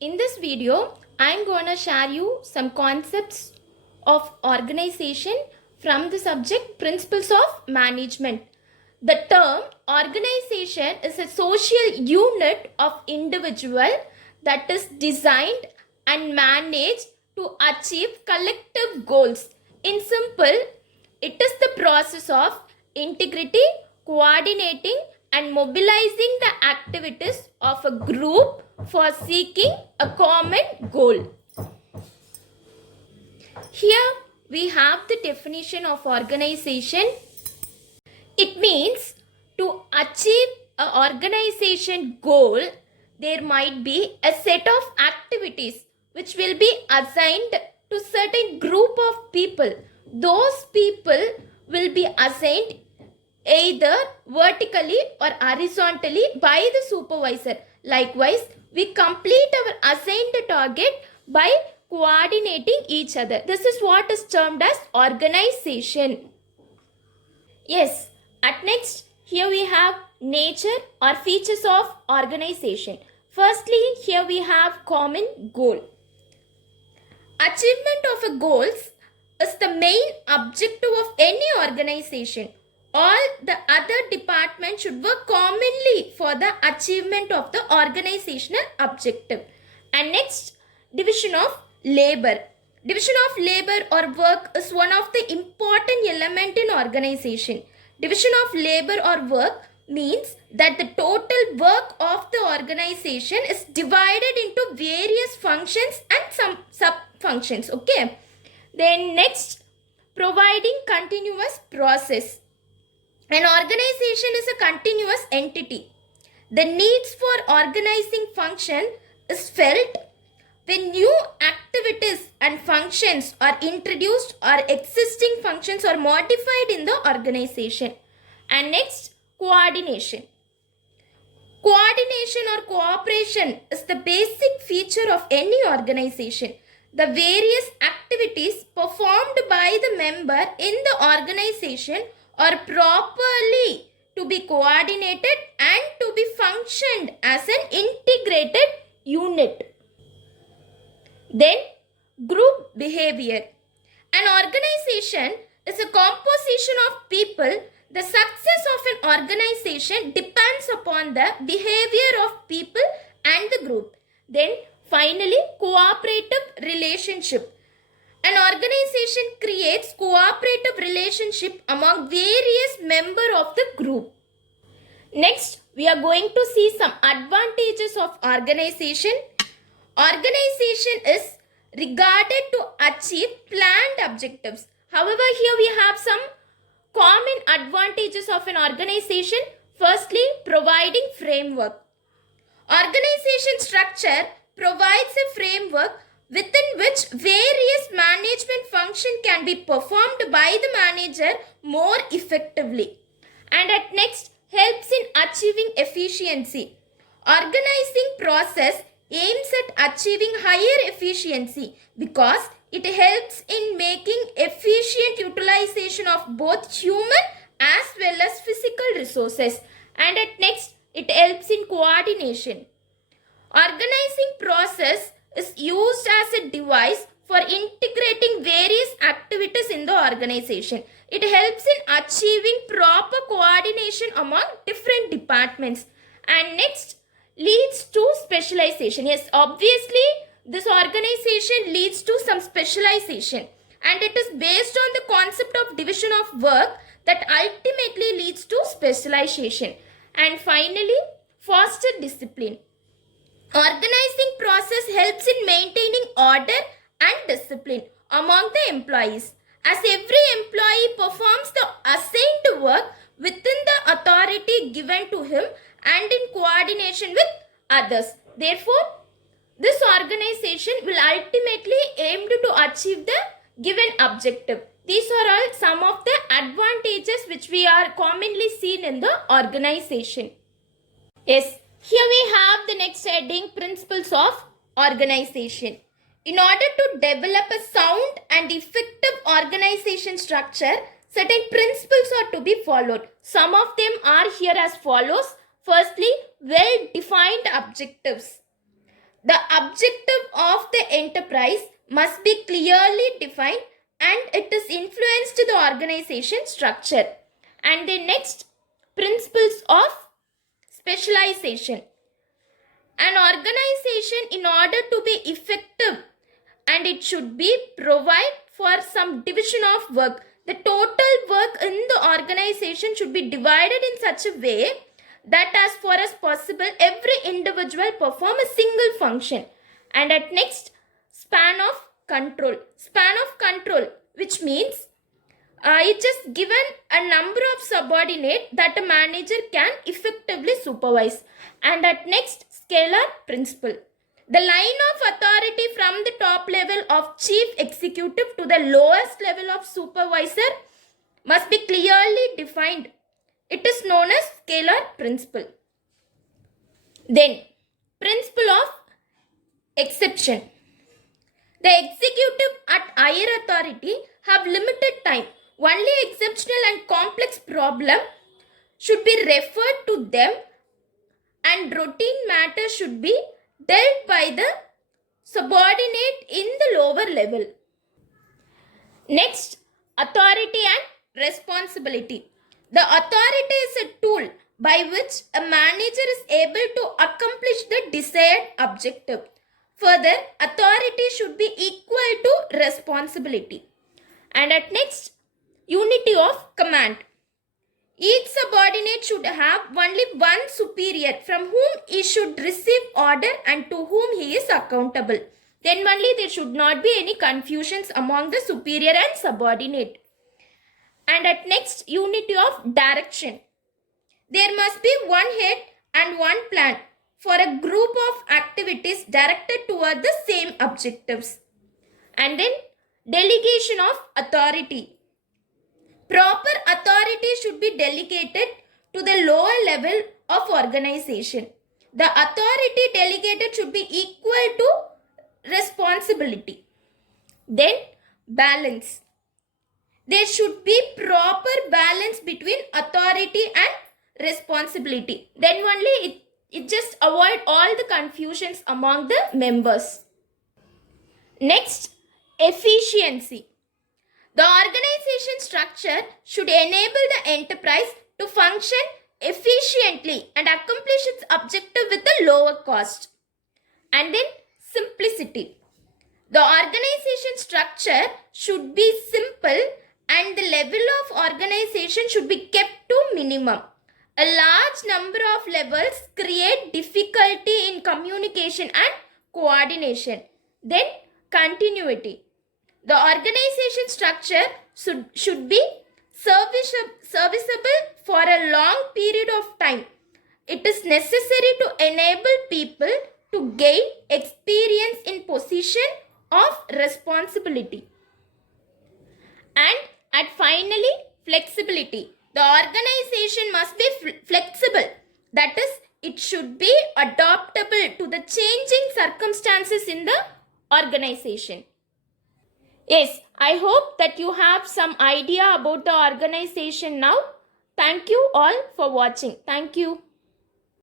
In this video, I'm going to share you some concepts of organization from the subject Principles of Management. The term organization is a social unit of individual that is designed and managed to achieve collective goals. In simple, it is the process of integrity, coordinating and mobilizing the activities of a group for seeking a common goal. Here we have the definition of organization. It means to achieve an organization goal, there might be a set of activities which will be assigned to certain group of people. Those people will be assigned either vertically or horizontally by the supervisor. Likewise, we complete our assigned target by coordinating each other. This is what is termed as organization. Yes, at next, here we have nature or features of organization. Firstly, here we have common goal. Achievement of a goals is the main objective of any organization. All the other departments should work commonly for the achievement of the organizational objective. And next, division of labor. Division of labor or work is one of the important element in organization. Division of labor or work means that the total work of the organization is divided into various functions and some sub-functions. Okay. Then next, providing continuous process. An organization is a continuous entity. The needs for organizing function is felt when new activities and functions are introduced or existing functions are modified in the organization. And next, coordination. Coordination or cooperation is the basic feature of any organization. The various activities performed by the member in the organization are properly to be coordinated and to be functioned as an integrated unit. Then, group behavior. An organization is a composition of people. The success of an organization depends upon the behavior of people and the group. Then, finally, cooperative relationship. An organization creates cooperative relationship among various members of the group. Next, we are going to see some advantages of organization. Organization is regarded to achieve planned objectives. However, here we have some common advantages of an organization. Firstly, providing framework. Organization structure provides a framework within which various management functions can be performed by the manager more effectively. And at next, helps in achieving efficiency. Organizing process aims at achieving higher efficiency because it helps in making efficient utilization of both human as well as physical resources. And at next, it helps in coordination. Organizing process is used as a device for integrating various activities in the organization. It helps in achieving proper coordination among different departments. And next, leads to specialization. Yes, obviously, this organization leads to some specialization. And it is based on the concept of division of work that ultimately leads to specialization. And finally, foster discipline. Organizing process helps in maintaining order and discipline among the employees. As every employee performs the assigned work within the authority given to him and in coordination with others. Therefore, this organization will ultimately aim to achieve the given objective. These are all some of the advantages which we are commonly seen in the organization. Yes. Here we have the next heading, Principles of Organization. In order to develop a sound and effective organization structure, certain principles are to be followed. Some of them are here as follows. Firstly, well-defined objectives. The objective of the enterprise must be clearly defined and it is influenced the organization structure. And the next, principles of specialization. An organization, in order to be effective, and it should be provide for some division of work. The total work in the organization should be divided in such a way that as far as possible every individual perform a single function. And at next, span of control. Span of control, which means it just given a number of subordinate that a manager can effectively supervise. And at next, scalar principle. The line of authority from the top level of chief executive to the lowest level of supervisor must be clearly defined. It is known as scalar principle. Then, principle of exception. The executive at higher authority have limited time. Only exceptional and complex problem should be referred to them and routine matters should be dealt by the subordinate in the lower level. Next, authority and responsibility. The authority is a tool by which a manager is able to accomplish the desired objective. Further, authority should be equal to responsibility. And at next, unity of command. Each subordinate should have only one superior from whom he should receive order and to whom he is accountable. Then only there should not be any confusions among the superior and subordinate. And at next, unity of direction. There must be one head and one plan for a group of activities directed toward the same objectives. And then, delegation of authority. Proper authority should be delegated to the lower level of organization. The authority delegated should be equal to responsibility. Then, balance. There should be proper balance between authority and responsibility. Then only it just avoid all the confusions among the members. Next, efficiency. The organization structure should enable the enterprise to function efficiently and accomplish its objective with a lower cost. And then, simplicity. The organization structure should be simple and the level of organization should be kept to minimum. A large number of levels create difficulty in communication and coordination. Then, continuity. The organization structure should be serviceable for a long period of time. It is necessary to enable people to gain experience in position of responsibility. And finally, flexibility. The organization must be flexible. That is, it should be adaptable to the changing circumstances in the organization. Yes, I hope that you have some idea about the organization now. Thank you all for watching. Thank you.